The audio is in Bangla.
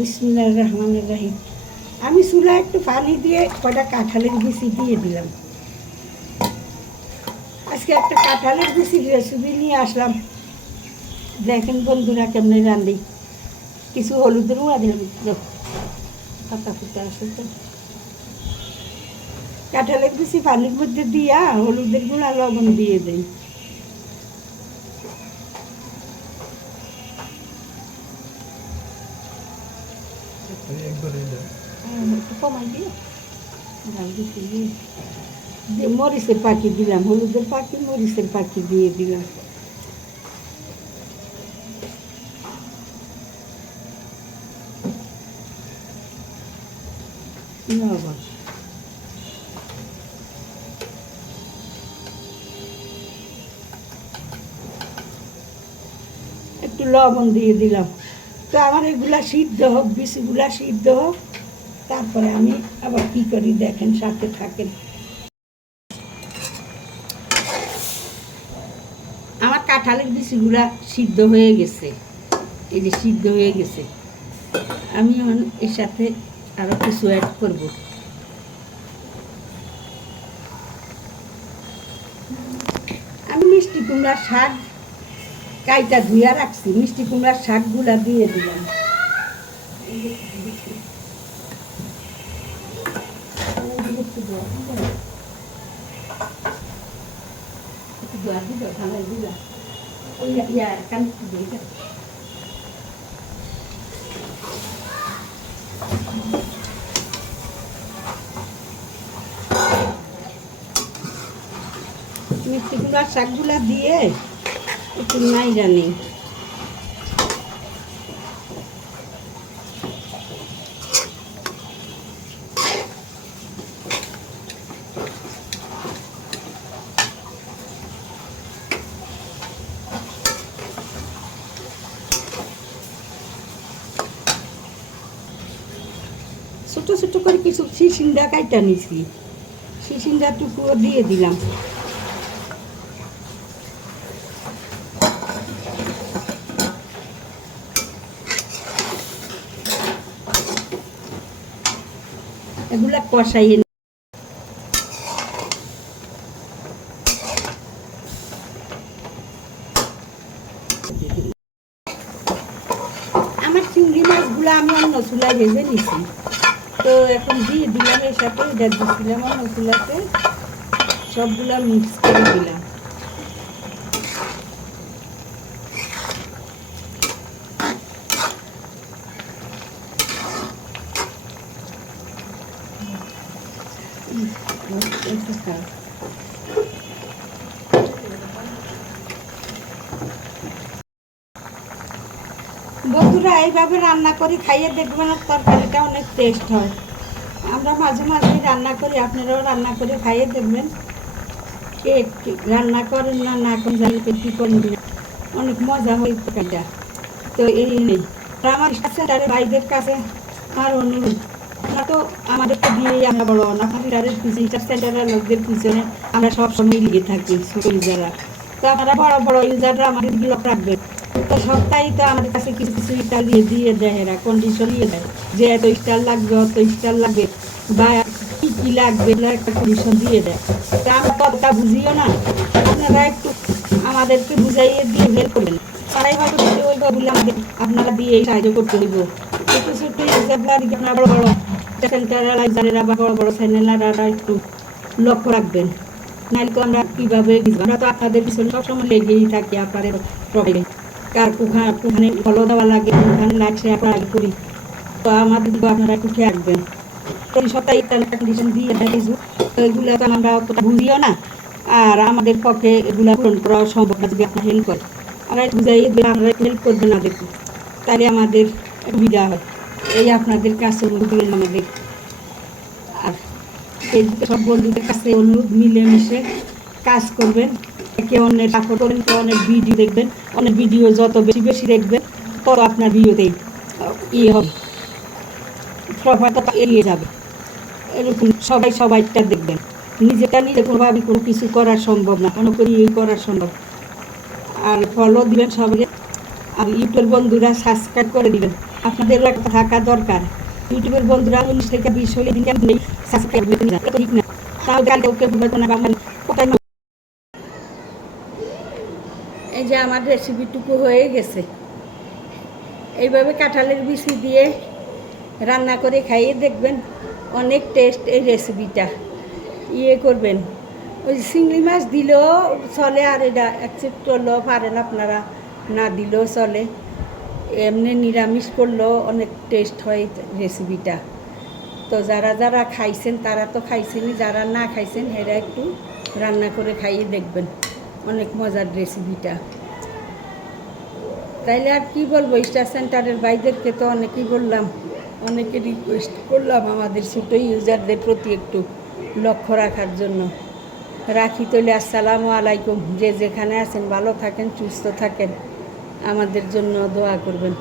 বিসমিল্লাহির রহমানির রহিম। আমি চুলায় একটু পানি দিয়ে কয়টা কাঁঠালের বিচি দিয়ে দিলাম। আজকে একটা কাঁঠালের বিচির রেসিপি নিয়ে আসলাম। দেখেন বন্ধুরা কেমনে রান্ধি। কিছু হলুদের গুঁড়া দিলাম, পাতা ফুটা আসে তো। কাঁঠালের বিচি পানির মধ্যে দিয়া হলুদের গুঁড়া লবণ দিয়ে দেয়। একটু কমাই দিয়ে মরিচের পাখি দিলাম, হলুদের পাখি মরিচের পাখি দিয়ে দিলাম। লবণ একটু লবণ দিয়ে দিলাম। তো আমার এগুলা সিদ্ধ হোক, বিচিগুলা সিদ্ধ হোক, তারপরে আমি আবার কি করি দেখেন, সাথে থাকেন। আমার কাঁঠালের বিচিগুলা সিদ্ধ হয়ে গেছে, এই যে সিদ্ধ হয়ে গেছে। আমি এর সাথে আরো কিছু অ্যাড করব। আমি মিষ্টি কুমড়ার শাক কাইটা ধুইয়া রাখছি, মিষ্টি কুমড়ার শাকগুলা দিয়ে দিলাম। মিষ্টি কুমড়ার শাকগুলা দিয়ে একটু নাই জানি ছোট ছোট করে কিছু শিশিন্দা কাইটা নিছি, শিশিন্দা টুকুও দিয়ে দিলাম। এগুলা কষাইয়ে আমার চিংড়ি মাছগুলো আমি অন্য চুলায় ভেজে নিছি। তো এখন দিয়ে দিলাম এর সাথে, এটা দিচ্ছিলাম অন্য চুলাতে, সবগুলা মিক্স করে দিলাম। বন্ধুরা এইভাবে রান্না করি, খাইয়ে দেখবেন, তরকারিটা অনেক টেস্ট হয়। আমরা মাঝে মাঝে রান্না করি, আপনারাও রান্না করে খাইয়ে দেখবেন। কে রান্না করেন না না করেন জানি কি করেন না, অনেক মজা হয় তরকারিটা। তো এই নেই আমার সেন্টারের ভাইদের কাছে আমার অনুরোধ, আমরা তো আমাদেরকে দিয়েই আমরা বড় না, সেন্টারের পিছনে সেন্টারের লোকদের পিছনে আমরা সবসময় লেগে থাকি, ছোট ইউজাররা। তো আপনারা বড় বড় ইউজাররা আমাদের ব্লক রাখবেন। তো সপ্তাহে তো আমাদের কাছে কিছু কিছু স্টাইল দিয়ে দেয়, এরা কন্ডিশন দিয়ে দেয় যে এত স্টাইল লাগবে, অত স্টাইল লাগবে, বা কি কি লাগবে, একটা কন্ডিশন দিয়ে দেয়। তা আমরা ততটা বুঝিও না, আপনারা একটু আমাদেরকে বুঝাইয়ে দিয়ে হেল্প করবেন। তারাই হয়তো ওই বলে আমাদের আপনারা দিয়ে সাহায্য করতে হইব। ছোটো ছোটো আপনারা বড় বড় সেন্টারেরা বা বড় বড় চ্যানেলাররা একটু লক্ষ্য রাখবেন। নাহলে তো আমরা কীভাবে, আমরা তো আপনাদের পিছনে সবসময় লেগেই থাকি। আপনাদের প্রবলেম কার কোখানে ফলো দেওয়া লাগে, কোখানে লাগছে আপনারা করি। তো আমাদের আপনারা একটু খেয়ে রাখবেন। প্রতি সপ্তাহে একটা কন্ডিশন দিয়ে দেখেছি, তো এগুলো তো আমরা অতটা বুঝিও না, আর আমাদের পক্ষে এগুলো পূরণ করা সম্ভব না যদি আপনার হেল্প করে। আমরা বুঝাই আপনারা হেল্প করবেন না, দেখুন তাহলে আমাদের সুবিধা হয়। এই আপনাদের কাছে অনুরোধ আমাদের। আর এই সব বন্ধুদের কাছে অনুরোধ, মিলেমিশে কাজ করবেন, একে অন্যের সাপোর্ট করবেন, অনেক ভিডিও দেখবেন, অনেক ভিডিও যত বেশি বেশি দেখবেন তত আপনার ভিডিওতেই ইয়ে হবে, প্রভাব এড়িয়ে যাবে। এরকম সবাই সবাইটা দেখবেন, নিজেটা নিজে কোনোভাবে কোনো কিছু করা সম্ভব না, কোনো করি এই করা সম্ভব। আর ফলো দিবেন সবাই, আর ইউটিউবের বন্ধুরা সাবস্ক্রাইব করে দিবেন, আপনাদের একটা থাকা দরকার। ইউটিউবের বন্ধুরা 19 থেকে 20 হলে সাবস্ক্রাইব করে দিবেন, ঠিক না? তাহলে কালকে ওকে বলবো না বাবা কোথায়। এই যে আমার রেসিপিটুকু হয়ে গেছে। এইভাবে কাঁঠালের বিচি দিয়ে রান্না করে খাইয়ে দেখবেন, অনেক টেস্ট এই রেসিপিটা। করবেন, ওই চিংড়ি মাছ দিলেও চলে, আর এটা অ্যাকসেপ্ট করলেও পারেন আপনারা, না দিলেও চলে। এমনি নিরামিষ করলেও অনেক টেস্ট হয় রেসিপিটা। তো যারা যারা খাইছেন তারা তো খাইছেনই, যারা না খাইছেন এরা একটু রান্না করে খাইয়ে দেখবেন, অনেক মজার রেসিপিটা। তাইলে আর কি বলবো, স্টার সেন্টারের ভাইদেরকে তো অনেকেই বললাম, অনেকে রিকোয়েস্ট করলাম আমাদের ছোটো ইউজারদের প্রতি একটু লক্ষ্য রাখার জন্য। রাখি তাহলে, আসসালামু আলাইকুম। যে যেখানে আছেন ভালো থাকেন, সুস্থ থাকেন, আমাদের জন্য দোয়া করবেন।